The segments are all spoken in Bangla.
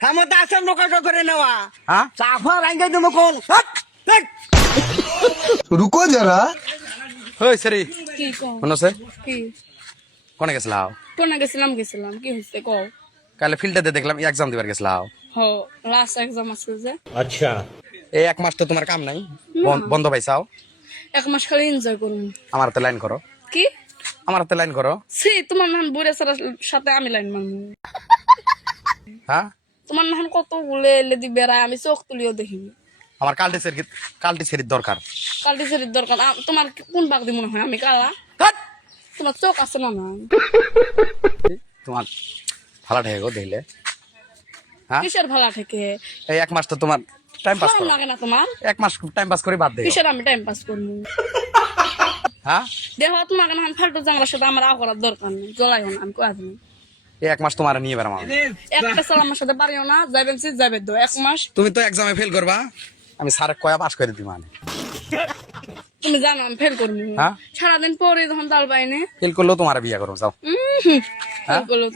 ক্ষমতা আছে নোকাটো করে নেওয়া হ্যাঁ চাফা ভাঙ্গে তুমি কোন रुको जरा হই সরি কি কও মনে আছে কি কোনে গেছিলাও কোন গেছিলাম কি হইছে কও কালে ফিল্ডে দেখলাম এক্সাম দিবার গেছিলাও হ লাস্ট এক্সাম আছে যে এই এক মাস তো তোমার কাম নাই বন্ধ পাইছাও এক মাস খালি এনজয় করুন আমার হাতে লাইন করো কি আমার হাতে লাইন করো সি তোমার নাম বুড়ে সাথে আমি লাইন মারবো হ্যাঁ তোমার নাম কত বলে এলে দিবে আমি চোখ তুলিও দেখিনি আমার কালটি সেরির দরকার কালটি শরীর দরকার তোমার কোন বাগ দি মনে হয় আমি কালা তোমার চোখ আছে না না তোমার ভালো ঠেকে গো দেখলে হ্যাঁ কিসের ভাড়া থেকে এই এক মাস তো তোমার টাইম পাস শরম করো লাগে না তোমার এক মাস টাইম পাস করে বাদ দে কিসের আমি টাইম পাস করবো হ্যাঁ দেহ তোমাকে না ফালতু জাংলার সাথে আমার করার দরকার নেই জ্বলাইও না আমি কয়ে দিই এই এক মাস তোমার নিয়ে বেড়াম একটা সাল আমার সাথে পারিও না যাবেন সি যাবে তো এক মাস তুমি তো এক্সামে ফেল করবা আমি স্যার কয়া পাস করে দিই মানে তুমি জানো আমি ফেল করবো হ্যাঁ? সারাদিন পরে যখন তাল পাইনি ফেল করলেও তোমার বিয়ে করো যাও ফেল করলো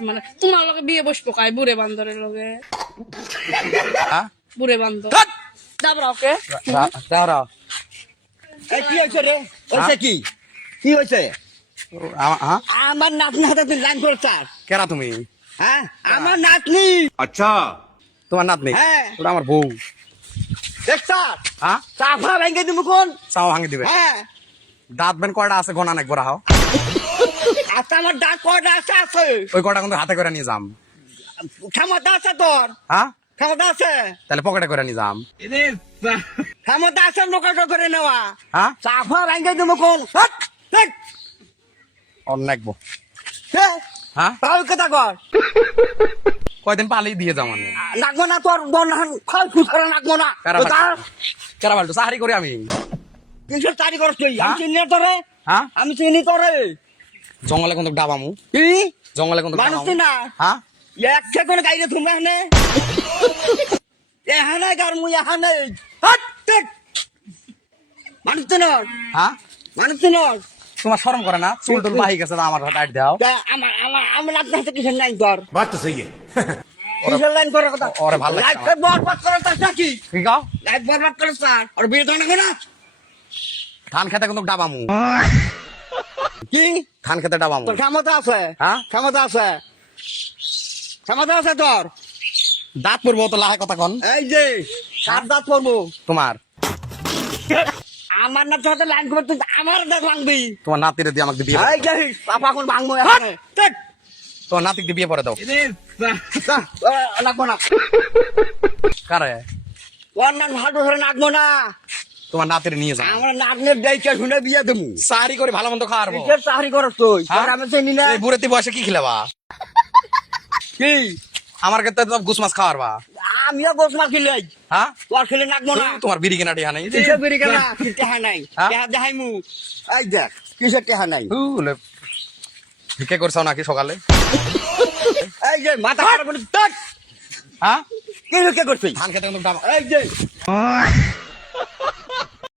তোমার লগে বিয়ে বসবো কাই বুড়ে বান্দরের লগে হ্যাঁ বুড়ে বান্দর যাবরা ওকে রাও রাও এই কি হয়েছে রে হয়েছে কি কি হয়েছে হ্যাঁ আমার নাতনি হাতে তুই লাইন করে চার কেরা তুমি হ্যাঁ আমার নাতনি তোমার নাতনি হ্যাঁ। ওটা আমার বউ দেখ স্যার হ্যাঁ চাফা ভাঙ্গে তুমি কোন চাও ভাঙি দিবে হ্যাঁ দাঁত বেন কয়টা আছে গোনা নাক বড়া হও আচ্ছা আমার ডাক কয়টা আছে আছে ওই কয়টা কিন্তু হাতে করে নিয়ে যাম ক্ষমতা আছে তোর হ্যাঁ ক্ষমতা আছে তাহলে পকেটে করে নিয়ে যাম ক্ষমতা আছে নোকাটো করে নেওয়া হ্যাঁ চাফা ভাঙ্গে তুমি কোন অনেক বউ হ্যাঁ তাও কথা কর কয়দিন পালিয়ে দিয়ে যাও মানে লাগবো না তোর বোন ফল ফুস করে লাগবো না কেরা বাল্টু চাকরি করি আমি কিসের চারি করছ তুই আমি হ্যাঁ? চিনি না তোরে হ্যাঁ আমি চিনি তোরে জঙ্গলে কিন্তু ডাবামু কি জঙ্গলে কিন্তু মানুষ ডাবামু। না হ্যাঁ এক সেকেন্ড গাইলে তুমি এখানে এখানে গার মুই এখানে মানুষ তো নয় হ্যাঁ মানুষ তো নয় তোমার শরম করে না চুল টুল বাহি গেছে আমার টাইট দাও আমার আমার আমার আপনার হাতে কিসের লাইন কর बात तो सही है কিসের লাইন করার কথা ওরে ভাল লাগছে লাইফ বরবাদ করে তার নাকি কি গাও লাইফ বরবাদ করে স্যার আর বিয়ে তো না ধান খেতে কিন্তু ডাবামু কি ধান খেতে ডাবামু তোর ক্ষমতা আছে হ্যাঁ ক্ষমতা আছে ক্ষমতা আছে তোর দাঁত পড়বো তো লাহে কথা কন এই যে সাত দাঁত পড়বো তোমার আমার না তোর হাতে লাইন করতে আমার দাঁত ভাঙবি তোমার নাতিরে দিয়ে আমাকে বিয়ে এই যে পাপা এখন ভাঙবো এখানে তোমার নাতিক দিয়ে বিয়ে পরে দাও লাগবো না কারে ওর নাক ভালো ধরে নাকবো না তোমার নাতিরে নিয়ে যাও আমরা নাকনের দায়িত্ব শুনে বিয়ে দেবো চাকরি করে ভালো মন্দ খাওয়াবো কিসের চাকরি করস তুই হ্যাঁ? আমি চিনি না এই বুড়েতি বয়সে কি খেলাবা কি আমার ক্ষেত্রে তো গুছ মাছ খাওয়ারবা আমিও গোস মার খেলে হ্যাঁ তোর খেলে নাকবো না তোমার বিড়ি কেনা টিহা নেই কিসের বেরি কেনা টেহা নাই হ্যাঁ? টেহা দেখাই মু এই দেখ কিসের টেহা নাই ভিক্ষে করছাও নাকি সকালে এই যে মাথা খারাপ করে দেখ হ্যাঁ কি কে করছিস ধান খেতে কিন্তু ডাবা এই যে